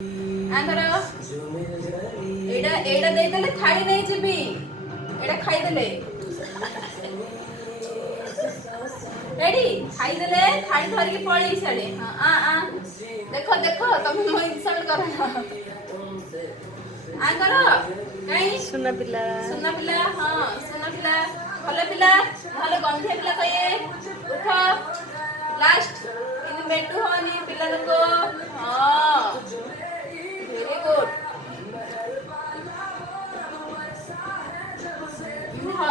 आंगर एडा एडा दे देले थाड़ी नहीं जिबी एडा खाई देले रेडी खाई देले थाड़ी धर के पळी साडे आ देखो देखो तुम मो इंसल्ट करना आंगर काई सुना पिला हां सुना पिला भले पिला भले गंधे पिला कहिए उठो लास्ट इन बेटू होनी पिला को हां वेरी गुड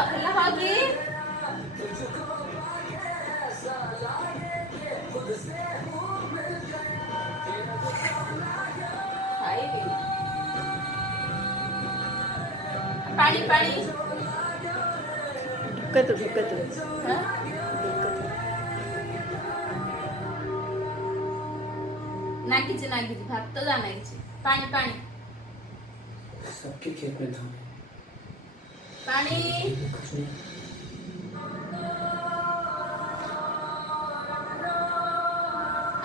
हेला हागी पानी पानी ढुकत हां नाकीचे भात तो जानायचे पानी पानी सबके खेत में धान पानी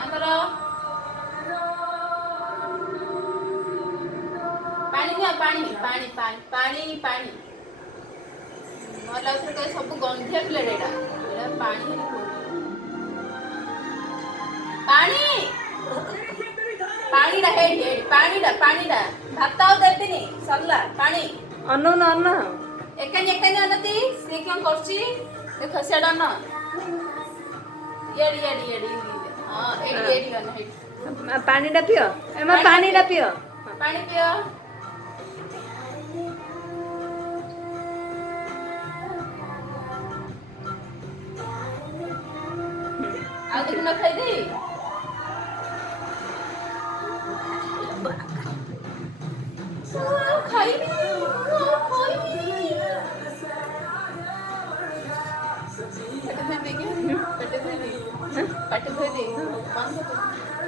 आंगरो पानी में पानी पानी पानी पानी पानी मला उतर काय सब गंधे प्लेट एडा एडा पानी पानी पानी रा हेड पानी रा भात आउ देबिनी सरला पानी अन्न न अन्न एकानी अनती से क्यों करची देखो सेडा न येडी हां एडी अन हेड पानी डा पियो एमा पानी डा पियो पानी पियो आ देखो न खाई दे खाई पट धोई दे बंद कर